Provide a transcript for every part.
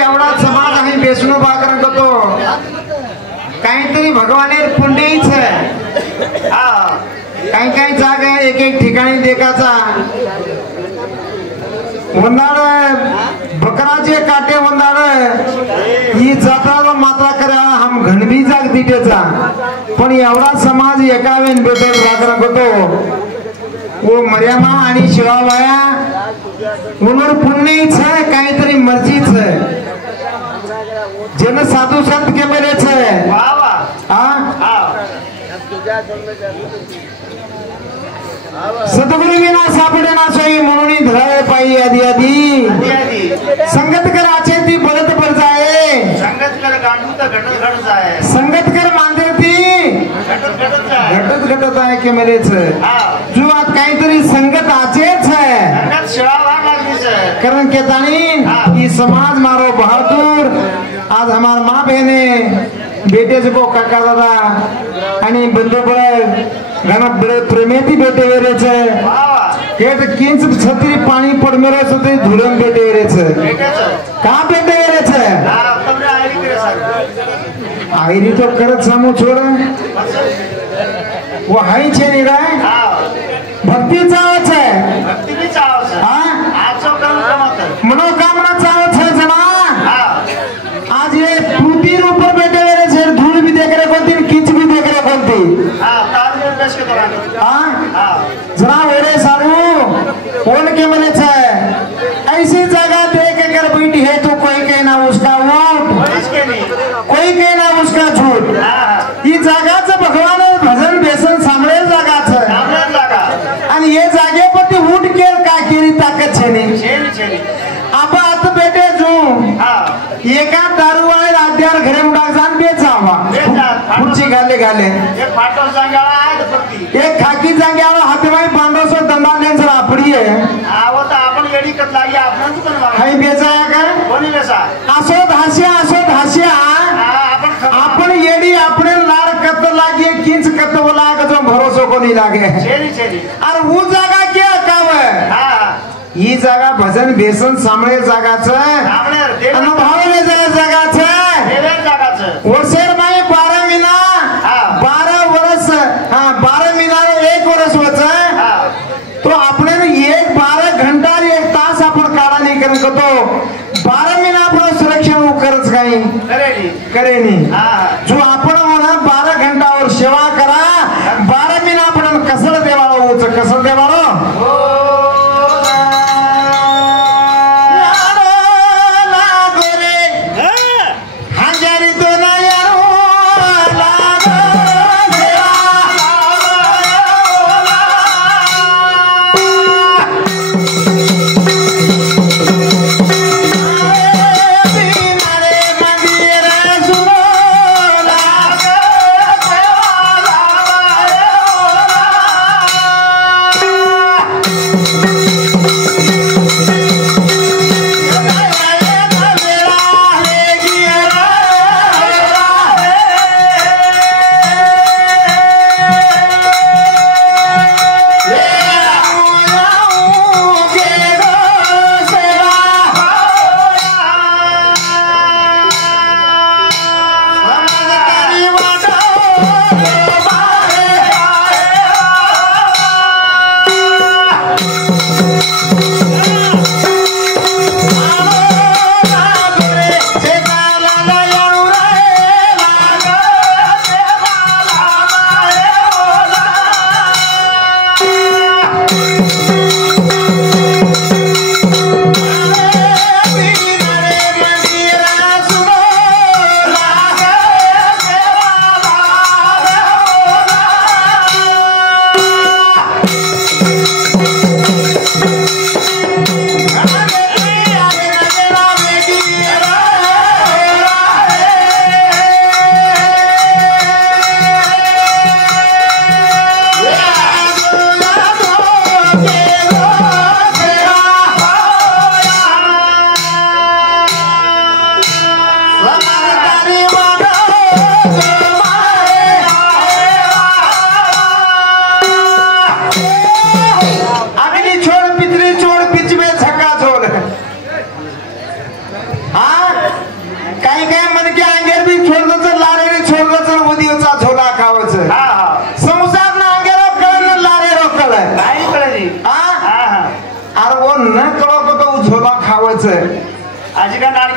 एवढा समाज आहे बेसणू बाकरण करतो काहीतरी भगवाने पुण्यच काही काही जागा एक एक ठिकाणी देखाचा उन्हाळ बकराचे काटे उन्हाळ ही जात्रा मात्रा करा हम घनबी जाग दिटेचा पण एवढा समाज एकावेन बेटर बाकरण करतो वो मर्यामा आणि शिवाबाया उन्हर पुण्यच है काहीतरी मर्जीच है जन साधू संत के मेरेच है सद्गुरु विना सापडे ना सोई म्हणून धरावे पाई आधी आधी संगत कर आचे ती बलत पर जाए संगत कर गांडू तर घटत घटत जाए संगत कर मांदे ती घटत घटत आहे के मेरेच जो आज काहीतरी संगत आचेच है संगत शिवावा लागलीच है कारण के तानी ये समाज मारो बहादुर आज हमार माँ बहने बेटे से को काका दादा आणि बंधु बड़े गाना बड़े प्रेमेती बेटे वेरे छे के तो किंच छतरी पानी पड़ मेरे सोते धुरम बेटे वेरे छे कहाँ बेटे वेरे छे आईरी तो करत सामू छोड़ा वो हाई छे नहीं रहा भक्ति चाव छे भक्ति भी चाव छे आज सब मनोकामना चाव छे जना आज ये पृथ्वी ऊपर बैठे हुए छे धूल भी देख रहे कोनती किंच भी देख रहे कोनती तार में पेश के दौरान जरा वेरे सारू कौन के मने छे ऐसी जगह देख कर बैठी है तो कोई कहे ना उसका कोई कहे ना उसका झूठ ये जगह से भगवान भजन बेसन सांभळे जागा छे आणि ये जागे पर उठ के का केरी ताकत छे नहीं अब आत बेटे जो एका दारू वाले राध्यार घरे उडा जान बेचावा पुढची गाले गाले एक फाटो जांगाळा आहे फक्ती एक खाकी जांगाळा हातमाई 500 दंडा लेंस आपडी आहे आवत आपण येडी कत लागी आपण पण हाय बेचाया का कोणी बेचा असो धास्या आपण येडी आपने लाड कत लागी किंच कत बोला जो भरोसा कोणी लागे छेरी अरे वो जागा क्या काव ही जागा भजन बेसन सांभळे जागाचं अनुभवले जागाचं वर्षेर माई 12 महिना 12 वर्ष 12 महिना 1 वर्ष होत तो आपने एक 12 घंटा 1 तास आपण काढा नाही करत तो 12 महिना आपण सुरक्षण करच काही करेनी जो आपण म्हणा 12 घंटावर सेवा करा 12 महिना आपण कसं देवाला उच कसं देवाला La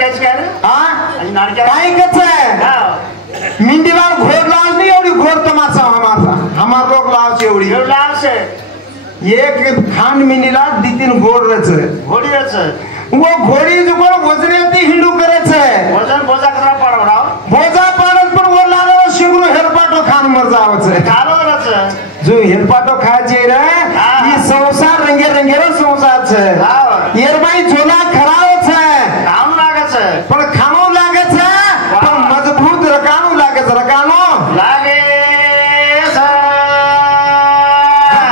नाडक्याच काय रे हा आणि नाडक्या काय कच मिंडीवार घोड लावच नाही एवढी घोड तमाचा हमार लोक लावच एवढी लावच एक खांड मिंडीला तीन घोड रच घोडी रच वो घोडी जो वजने हिंडू करच वजन बोजा करा पडवडा बोजा पाडत पण वो लालो शिंगरू हेरपाटो खान मर जावच कालो रच जो हेरपाटो खाचे रे ये संसार रंगे रंगे रो संसार छे येरबाई झोला खराव छे काम लागच पण खानो लागे छे पण मजबूत रकानो लागे रकानो लागे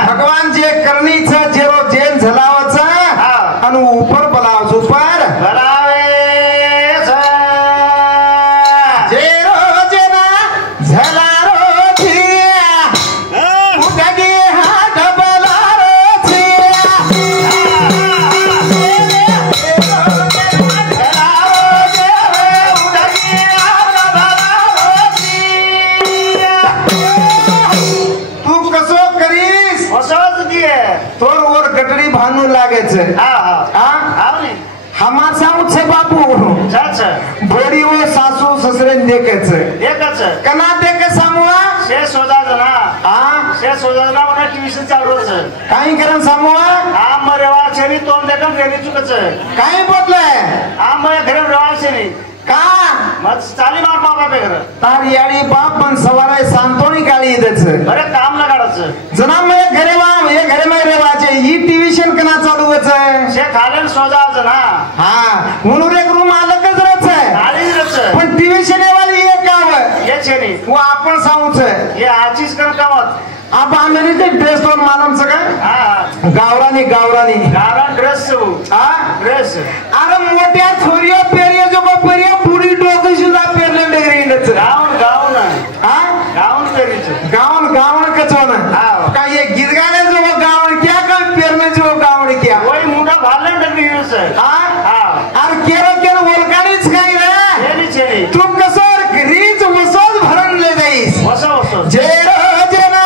भगवान जे करनी छे जेरो जेन झलाव छे अनु ऊपर बलाव ऊपर बलावे जेरो जेना झलारो भानु लागे छे हमार सामू छे बापू भोड़ी वो सासू ससुरे देखे छे कना देखे सामुआ से सोजा जना से सोजा जना उन्हें ट्यूशन चालू छे काई करन सामुआ मरेवा छेनी तोंड देखन रेनी चुक छे काई बोले मरे घरे रेवा छेनी का मत चाली मार बापा पे घर तार याडी बाप पण सवारे सांतोनी गाली दे छे अरे काम ना काढच जना मैं घरे वा ये घरे में रेवा छे ई ट्यूशन कना चालू छे से खालन सोजा जना हां उनुर एक रूम अलग ज छे आली छ पण ट्यूशन वाली ये काव ये छेनी वो आपण सांगू छे ये आचीज कर कावत आप आम्ही ते ड्रेस तो मालूम सका गावरानी गावरानी गावरान ड्रेस ड्रेस अरे मोठ्या छोरियो पेरियो जो पेरियो पूरी डोकं सुद्धा पेरले डेगरीनच गाऊन गाऊन गाऊन पेरीच गाऊन गाऊन कचोन का ये गीत गाने जो गाऊन क्या का पेरने जो गाऊन क्या वही मुंडा भाले डेगरीनच अरे केरो केरो वलकानीच काय रे येनी छेनी तुम कसोर रीच वसोज भरण ले जाईस वसो वसो जेरो जेना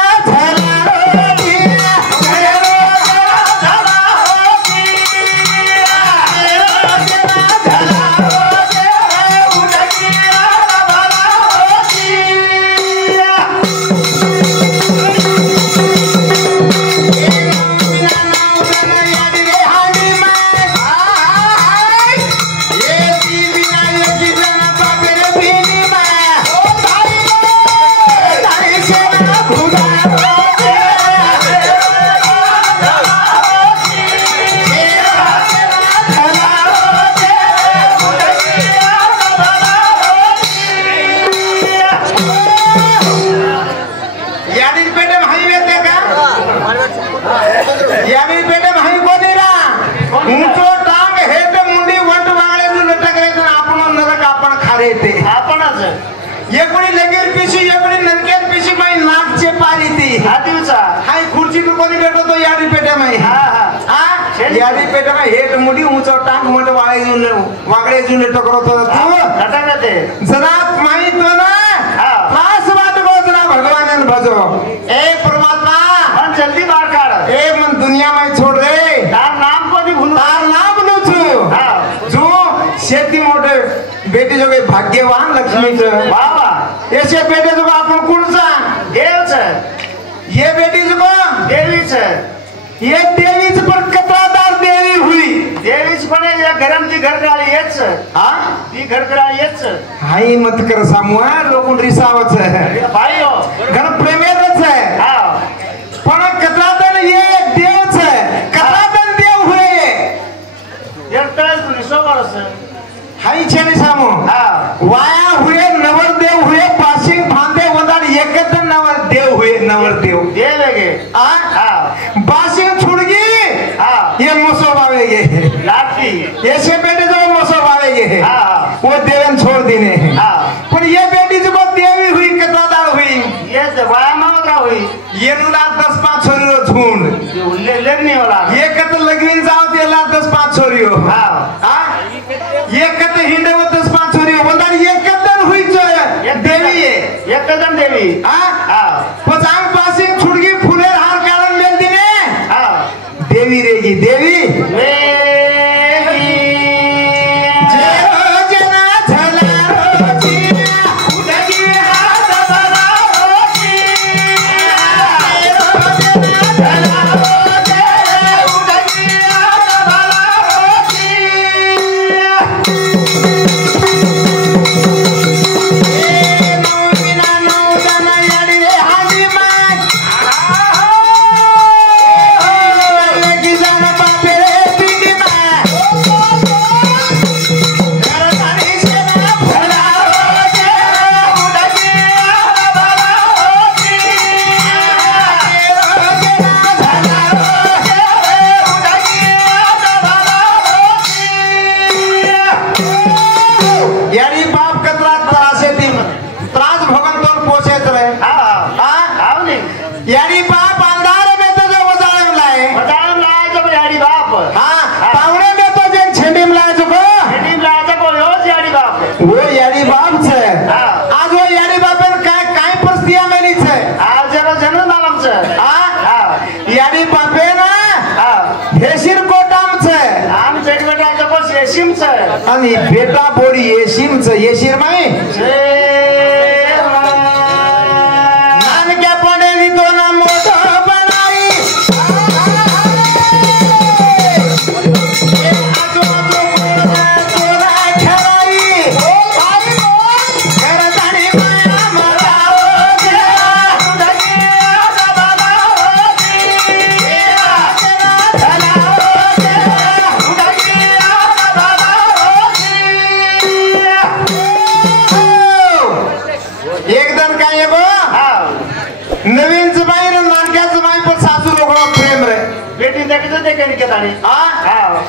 यादी पेटा में हेट मुड़ी ऊंचा टांग मट वागड़े जून टकरो तो तू नटक दे जनाब माई तो ना पास बात को जना भगवान भजो ए परमात्मा मन जल्दी बाहर काढ ए मन दुनिया में छोड़ रे तार नाम को भी भूल तार नाम लो छु जो शेती मोठे बेटी जो भाग्यवान लक्ष्मी छ वाह वाह ऐसे बेटे जो आपण कोण सा देव छ ये बेटी जो देवी छ ये देवीच पण कत्रादार देवी हुई देवीच पण या घराम ती घर कराळी येच हां ती घर कराळी येच हाई मत कर सामुआ लोकून रिसावच भाई हो गण प्रेमेरच है हां पण कत्रादार ये देवच है कत्रादार देव हुए एकटाच रिसो करस हाई छेनी सामो हां वाया हुए नवर देव हुए पासिंग फांदे वंदाड एकच नवर देव हुए नवर देव देवेगे हां बासिंग छुड़गी हां ये मसो बावेगे लाठी ऐसे बेटे जो मसो बावेगे हां वो देवन छोड़ देने हां पर ये बेटी जो देवी हुई कत्रादार हुई ये वाया मावरा हुई ये नुला 10-5 छोरीरो झुंड ले लेनी वाला ये कत लगवीन जाव तेला 10-5 छोरीरो हां हां ये कत हिंडे 10-5 छोरीरो वंदाड एकदन हुई जो देवी है एकदम देवी हां हां पचांग पासिंग छुड़गी फुले हार कारण ले दिने हां देवी रेगी देवी देवी जे आणि बेटा बोडी येशीमच येशीर माई नानक्या पडेली तो ना मोठं बनाई एकदम काय आहे बा नवीनच बाई ना नानक्याचं बाई पण सासू लोक प्रेम रे बेटी देखील ते काही केली हा